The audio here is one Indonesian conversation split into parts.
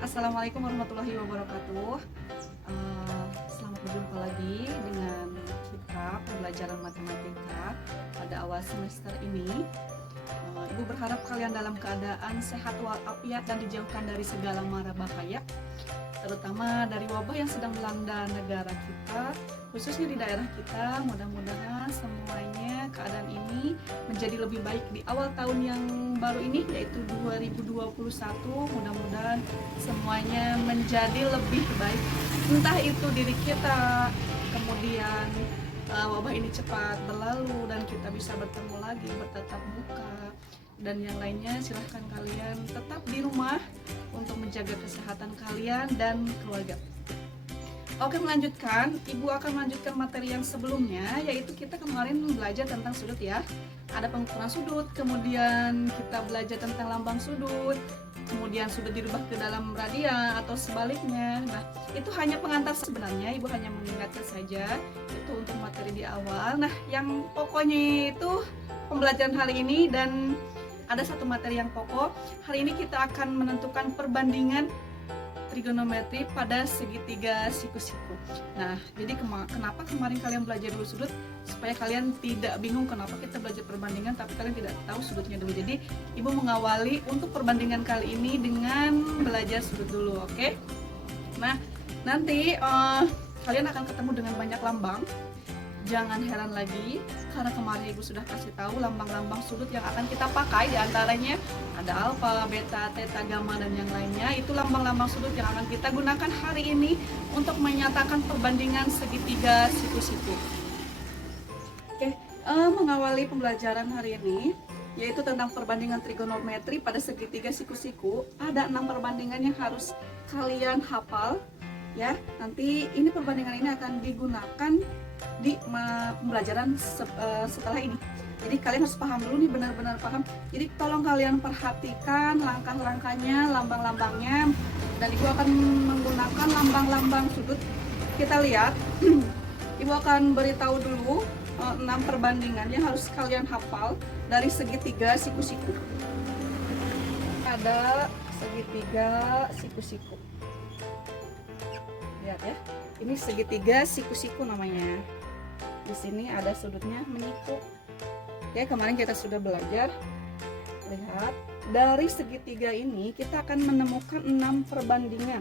Assalamualaikum warahmatullahi wabarakatuh. Selamat berjumpa lagi dengan kita pembelajaran matematika pada awal semester ini. Ibu berharap kalian dalam keadaan sehat walafiat dan dijauhkan dari segala mara bahaya, terutama dari wabah yang sedang melanda negara kita, khususnya di daerah kita. Mudah-mudahan semuanya keadaan ini menjadi lebih baik di awal tahun yang baru ini, yaitu 2021. Mudah-mudahan semuanya menjadi lebih baik, entah itu diri kita, kemudian wabah ini cepat berlalu dan kita bisa bertemu lagi, bertatap muka, dan yang lainnya. Silahkan kalian tetap di rumah untuk menjaga kesehatan kalian dan keluarga. Oke, melanjutkan, Ibu akan melanjutkan materi yang sebelumnya, yaitu kita kemarin belajar tentang sudut ya. Ada pengukuran sudut, kemudian kita belajar tentang lambang sudut, kemudian sudut dirubah ke dalam radian atau sebaliknya. Nah, itu hanya pengantar sebenarnya, Ibu hanya mengingatkan saja itu untuk materi di awal. Nah, yang pokoknya itu pembelajaran hari ini, dan ada satu materi yang pokok. Hari ini kita akan menentukan perbandingan trigonometri pada segitiga siku-siku. Nah, jadi kenapa kemarin kalian belajar dulu sudut, supaya kalian tidak bingung kenapa kita belajar perbandingan tapi kalian tidak tahu sudutnya dulu. Jadi Ibu mengawali untuk perbandingan kali ini dengan belajar sudut dulu, oke? Nah, nanti kalian akan ketemu dengan banyak lambang. Jangan heran lagi, karena kemarin Ibu sudah kasih tahu lambang-lambang sudut yang akan kita pakai. Diantaranya ada alfa, beta, theta, gamma, dan yang lainnya. Itu lambang-lambang sudut yang akan kita gunakan hari ini untuk menyatakan perbandingan segitiga siku-siku. Oke, mengawali pembelajaran hari ini, yaitu tentang perbandingan trigonometri pada segitiga siku-siku. Ada 6 perbandingan yang harus kalian hafal ya. Nanti ini perbandingan ini akan digunakan di pembelajaran setelah ini. Jadi kalian harus paham dulu nih, benar-benar paham. Jadi tolong kalian perhatikan langkah-langkahnya, lambang-lambangnya, dan Ibu akan menggunakan lambang-lambang sudut. Kita lihat, Ibu akan beritahu dulu 6 perbandingan yang harus kalian hafal dari segitiga siku-siku. Ada segitiga siku-siku. Lihat ya. Ini segitiga siku-siku namanya. Di sini ada sudutnya menyiku. Oke, kemarin kita sudah belajar. Lihat, dari segitiga ini kita akan menemukan 6 perbandingan.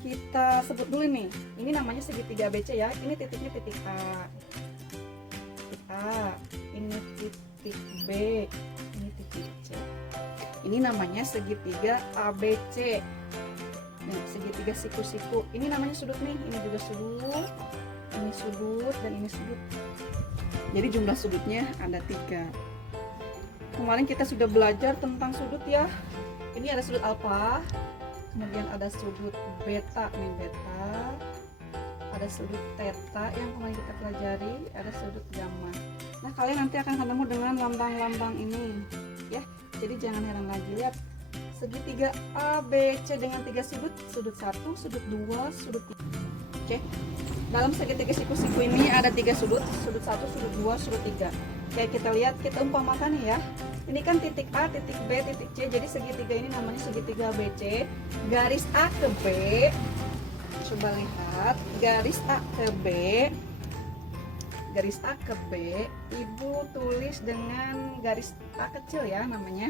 Kita sebut dulu nih. Ini namanya segitiga ABC ya. Ini titiknya titik A. Titik A. Ini titik B. Ini titik C. Ini namanya segitiga ABC. Nih, segitiga siku-siku. Ini namanya sudut nih. Ini juga sudut. Ini sudut dan ini sudut. Jadi jumlah sudutnya ada 3. Kemarin kita sudah belajar tentang sudut ya. Ini ada sudut alfa. Kemudian ada sudut beta, nih beta. Ada sudut theta yang kemarin kita pelajari. Ada sudut gamma. Nah, kalian nanti akan ketemu dengan lambang-lambang ini ya. Jadi jangan heran lagi. Lihat, segitiga ABC dengan 3 sudut, sudut 1, sudut 2, sudut 3. Oke. Dalam segitiga siku-siku ini ada 3 sudut, sudut 1, sudut 2, sudut 3. Oke, kita lihat, kita umpamakan nih ya. Ini kan titik A, titik B, titik C. Jadi segitiga ini namanya segitiga ABC. Garis A ke B. Coba lihat, garis A ke B. Garis A ke B, Ibu tulis dengan garis A kecil ya namanya.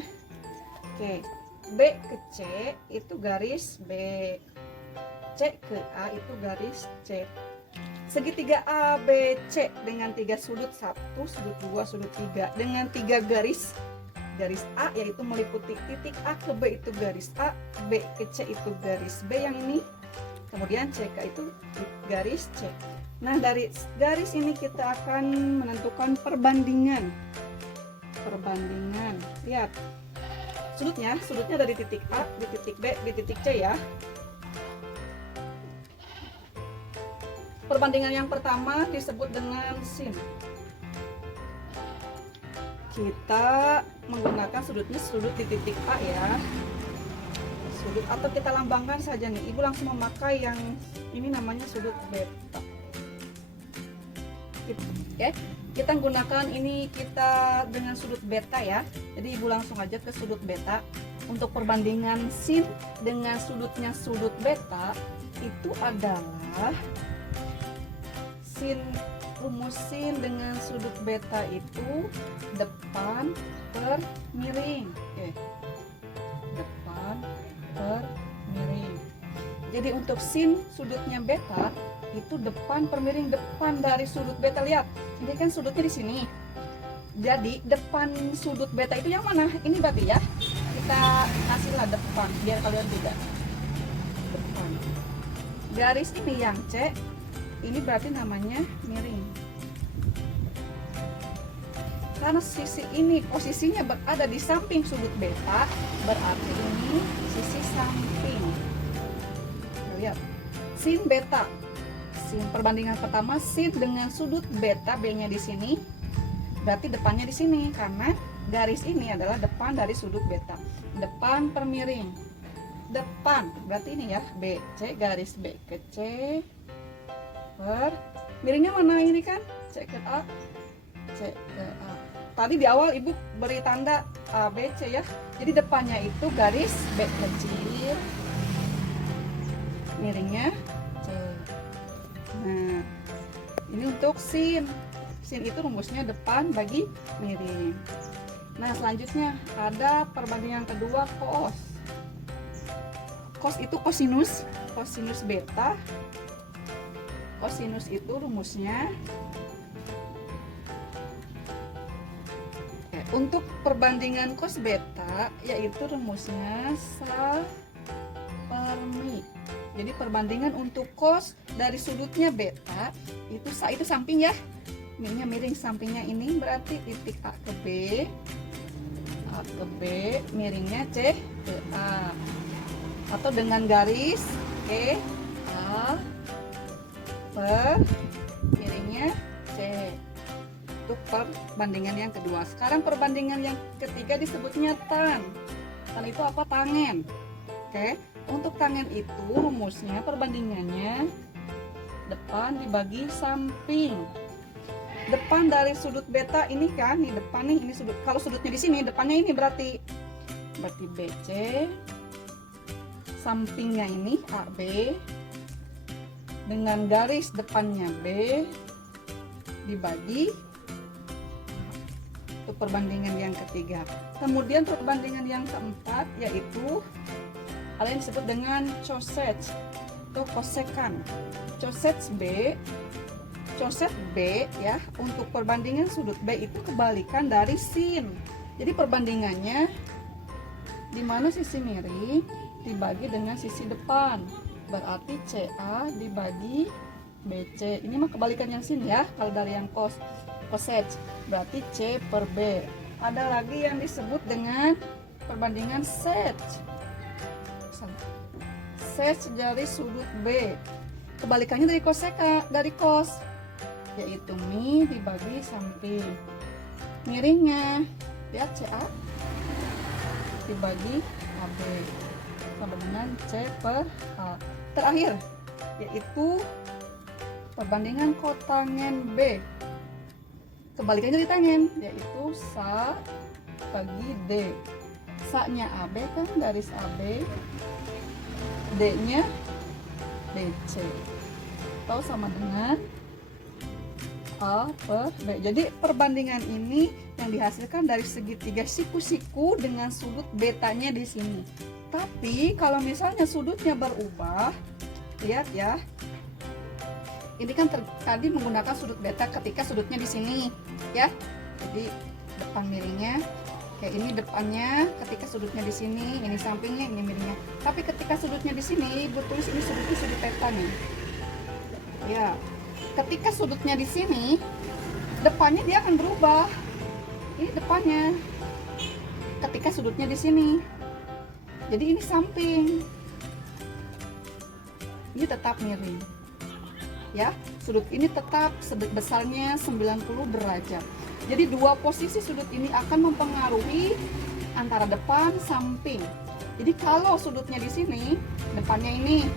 Oke. B ke C itu garis B, C ke A itu garis C. Segitiga ABC dengan 3 sudut, 1, sudut 2, sudut 3, dengan 3 garis. Garis A yaitu meliputi titik A ke B itu garis A, B ke C itu garis B yang ini, kemudian C ke itu garis C. Nah, dari garis ini kita akan menentukan perbandingan. Perbandingan, lihat. Sudutnya dari titik A, di titik B, di titik C ya. Perbandingan yang pertama disebut dengan sin. Kita menggunakan sudutnya sudut di titik A ya. Sudut, atau kita lambangkan saja nih. Ibu langsung memakai yang ini namanya sudut beta. Oke. Kita gunakan ini kita dengan sudut beta ya. Jadi Ibu langsung aja ke sudut beta. untuk perbandingan sin dengan sudutnya sudut beta itu adalah rumus sin dengan sudut beta itu depan per miring. Oke. Depan per miring. Jadi untuk sin sudutnya beta itu depan per miring, depan dari sudut beta. Lihat, ini kan sudutnya di sini. Jadi depan sudut beta itu yang mana? Ini berarti ya. Kita kasihlah depan biar kalian tidak. Depan. Garis ini yang C, ini berarti namanya miring. Karena sisi ini posisinya berada di samping sudut beta, berarti ini sisi samping. Lihat, sin beta. Sin perbandingan pertama sin dengan sudut beta, B-nya di sini. Berarti depannya di sini karena garis ini adalah depan dari sudut beta. Depan per miring. Depan berarti ini ya, B, C, garis B ke C per miringnya mana ini kan? C ke A. C ke A. Tadi di awal Ibu beri tanda A, B, C ya. Jadi depannya itu garis B kecil. Miringnya C. Nah, ini untuk sin. Sin itu rumusnya depan bagi miring. Nah, selanjutnya ada perbandingan kedua cos. Cos itu kosinus, kosinus beta. Kosinus itu rumusnya. Untuk perbandingan cos beta yaitu rumusnya sa per mi. Jadi perbandingan untuk cos dari sudutnya beta itu sa itu samping ya. Mi-nya miring, sampingnya ini berarti titik A ke B. A ke B, miringnya C ke A. Atau dengan garis E A per miringnya C. Itu perbandingan yang kedua. Sekarang perbandingan yang ketiga disebutnya tan. Tan itu apa? Tangen. Oke. Untuk tangen itu rumusnya perbandingannya depan dibagi samping. Depan dari sudut beta ini kan, nih depan nih, ini sudut. Kalau sudutnya di sini, depannya ini berarti BC. Sampingnya ini AB dengan garis depannya B dibagi. Itu perbandingan yang ketiga. Kemudian perbandingan yang keempat yaitu hal yang disebut dengan coset atau kosekan. Coset B ya, untuk perbandingan sudut B itu kebalikan dari sin. Jadi perbandingannya di mana sisi miring dibagi dengan sisi depan. Berarti CA dibagi BC. Ini mah kebalikan yang sin ya, kalau dari yang coset. Berarti C per B. Ada lagi yang disebut dengan perbandingan sec. Sec dari sudut B. Kebalikannya dari koseka, dari cos. Yaitu mi dibagi samping. Miringnya lihat CA dibagi AB sama dengan C per A. Terakhir yaitu perbandingan kotangen B. Kebalikannya dari tangen yaitu sa bagi D. Sa-nya AB kan garis AB, D-nya BC. Atau sama dengan A per B. Jadi perbandingan ini yang dihasilkan dari segitiga siku-siku dengan sudut betanya di sini. Tapi kalau misalnya sudutnya berubah, lihat ya. Ini kan tadi menggunakan sudut beta ketika sudutnya di sini, ya. Jadi depan miringnya kayak ini, depannya ketika sudutnya di sini, ini sampingnya, ini miringnya. Tapi ketika sudutnya di sini, Ibu tulis ini sudutnya sudut beta nih. Ya. Ketika sudutnya di sini, depannya dia akan berubah. Ini depannya. Ketika sudutnya di sini. Jadi ini samping. Ini tetap miring. Ya, sudut ini tetap besarnya 90 derajat. Jadi dua posisi sudut ini akan mempengaruhi antara depan samping. Jadi kalau sudutnya di sini, depannya ini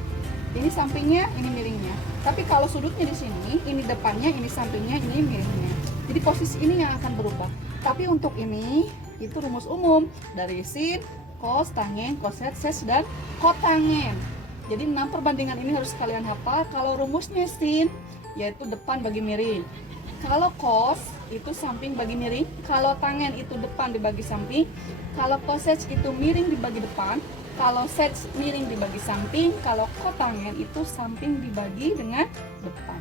sampingnya, ini miringnya. Tapi kalau sudutnya di sini, ini depannya, ini sampingnya, ini miringnya. Jadi posisi ini yang akan berubah. Tapi untuk ini itu rumus umum dari sin, cos, tangen, coset, sec, dan kotangen. Jadi 6 perbandingan ini harus kalian hafal. Kalau rumusnya sin, yaitu depan bagi miring. Kalau cos itu samping bagi miring. Kalau tangen itu depan dibagi samping. Kalau coset itu miring dibagi depan. Kalau sec miring dibagi samping. Kalau kotangen itu samping dibagi dengan depan.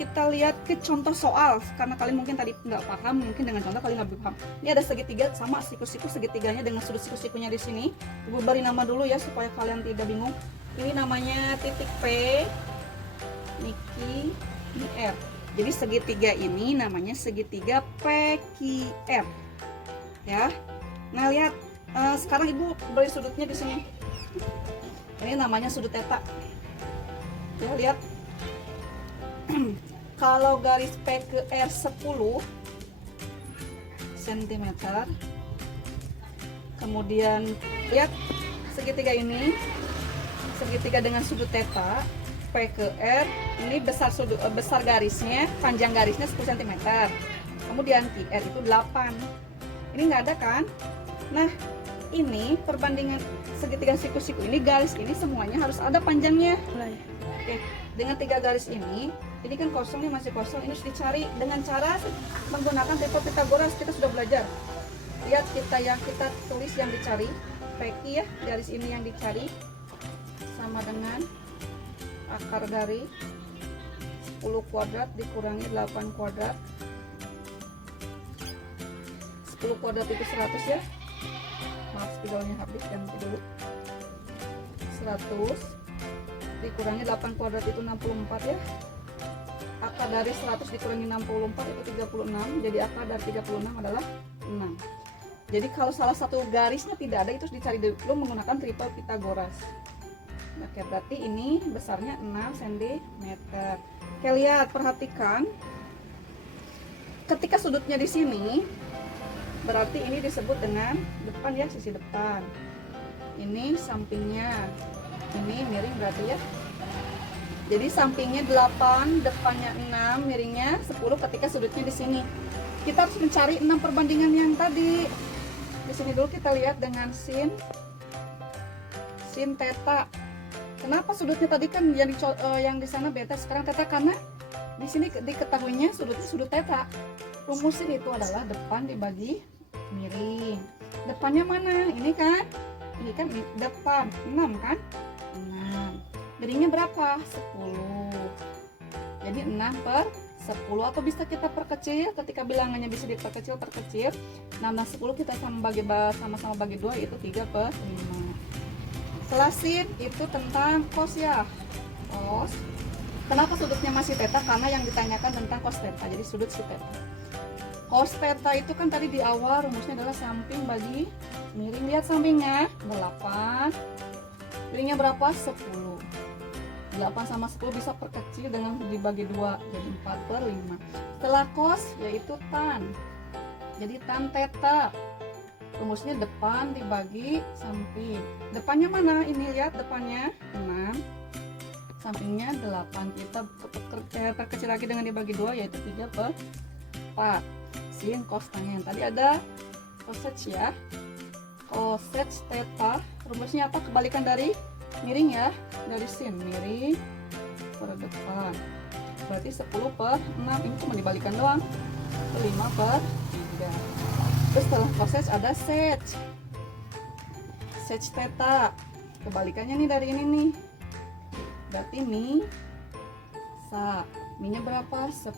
Kita lihat ke contoh soal, karena kalian mungkin tadi nggak paham, mungkin dengan contoh kalian lebih paham. Ini ada segitiga sama siku-siku segitiganya dengan sudut siku-sikunya di sini. Ibu beri nama dulu ya supaya kalian tidak bingung. Ini namanya titik P, Niki, ini R. Jadi segitiga ini namanya segitiga PQR. Ya. Nah lihat, sekarang ibu beri sudutnya di sini. Ini namanya sudut theta. Ya lihat. Kalau garis P ke R 10 cm, kemudian lihat segitiga ini, segitiga dengan sudut theta P ke R, ini besar garisnya, panjang garisnya 10 cm, kemudian QR itu 8. Ini nggak ada kan? Nah ini perbandingan segitiga siku-siku ini, garis ini semuanya harus ada panjangnya. Oke, dengan 3 garis ini kan kosong, ini masih kosong, ini harus dicari dengan cara menggunakan triple Pythagoras. Kita sudah belajar. Lihat kita tulis yang dicari, PQ ya, garis ini yang dicari sama dengan akar dari 10 kuadrat dikurangi 8 kuadrat. 10 kuadrat itu 100 ya. Maaf spidolnya habis, ganti dulu. 100 dikurangi 8 kuadrat itu 64 ya. Akar dari 100 dikurangi 64 itu 36. Jadi akar dari 36 adalah 6. Jadi kalau salah satu garisnya tidak ada, itu harus dicari dulu menggunakan triple Pythagoras. Oke, berarti ini besarnya 6 cm. Oke, lihat, perhatikan. Ketika sudutnya di sini, berarti ini disebut dengan depan ya, sisi depan. Ini sampingnya. Ini miring berarti ya. Jadi sampingnya 8, depannya 6, miringnya 10 ketika sudutnya di sini. Kita harus mencari 6 perbandingan yang tadi. Di sini dulu kita lihat dengan sin theta. Kenapa sudutnya tadi kan yang di sana beta, sekarang theta? Karena di sini diketahuinya sudutnya sudut theta. Rumusin itu adalah depan dibagi miring. Depannya mana? Ini kan depan 6 kan? 6. Miringnya berapa? 10. Jadi 6 per 10, atau bisa kita perkecil. Ketika bilangannya bisa diperkecil, 6 dan 10 kita sama-sama bagi 2, itu 3 per 5. Setelah sin itu tentang cos ya. Cos. Kenapa sudutnya masih theta? Karena yang ditanyakan tentang cos theta. Jadi sudut si theta. Cos theta itu kan tadi di awal rumusnya adalah samping bagi miring. Lihat sampingnya 8. Miringnya berapa? 10. 8 sama 10 bisa perkecil dengan dibagi 2, jadi 4 per 5. Setelah cos yaitu tan. Jadi tan theta. Rumusnya depan dibagi samping. Depannya mana? Ini lihat depannya 6. Sampingnya 8. Kita perkecil lagi dengan dibagi 2, yaitu 3 per 4. Sin cos tangen. Tadi ada coset ya. Coset theta. Rumusnya apa? Kebalikan dari miring ya, dari sin, miring per depan. Berarti 10 per 6, ini cuma dibalikan doang. 5 per 3. Terus setelah coset ada sec theta. Kebalikannya nih dari ini nih. Berarti mi sa. Mi-nya berapa? 10.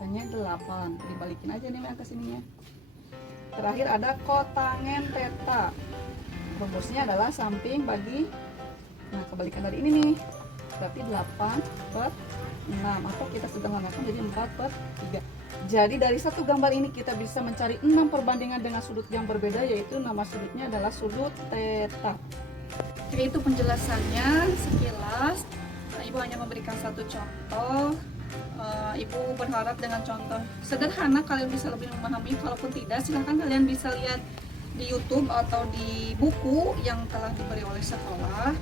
Sa-nya 8. Dibalikin aja nih yang ke sininya. Terakhir ada kotangen theta. Rumusnya adalah samping bagi, nah kebalikan dari ini nih, berarti 8 per 6, atau kita sederhanakan jadi 4 per 3. Jadi dari satu gambar ini kita bisa mencari 6 perbandingan dengan sudut yang berbeda, yaitu nama sudutnya adalah sudut theta. Oke, itu penjelasannya sekilas. Ibu hanya memberikan satu contoh. Ibu berharap dengan contoh sederhana kalian bisa lebih memahami. Kalaupun tidak, silahkan kalian bisa lihat di YouTube atau di buku yang telah diberi oleh sekolah.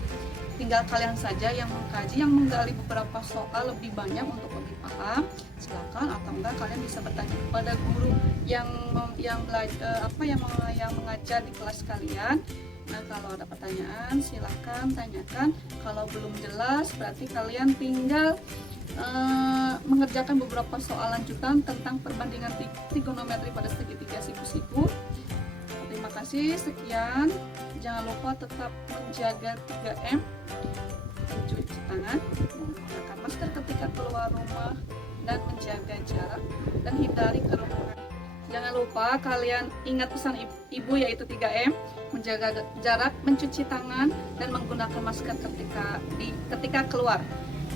tinggal kalian saja yang mengkaji, yang menggali beberapa soal lebih banyak untuk lebih paham, silakan. Atau enggak kalian bisa bertanya kepada guru yang belajar yang mengajar di kelas kalian. Nah, kalau ada pertanyaan silakan tanyakan. Kalau belum jelas berarti kalian tinggal mengerjakan beberapa soal lanjutan tentang perbandingan trigonometri pada segitiga siku-siku. Terima kasih, sekian. Jangan lupa tetap menjaga 3M, mencuci tangan, menggunakan masker ketika keluar rumah, dan menjaga jarak dan hindari kerumunan. Jangan lupa kalian ingat pesan ibu yaitu 3M, menjaga jarak, mencuci tangan, dan menggunakan masker ketika keluar.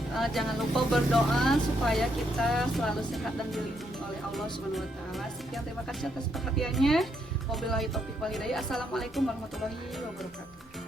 Jangan lupa berdoa supaya kita selalu sehat dan dilindungi oleh Allah Subhanahu wa taala. Sekian, terima kasih atas perhatiannya. Wabillahi taufiq wal hidayah. Assalamualaikum warahmatullahi wabarakatuh.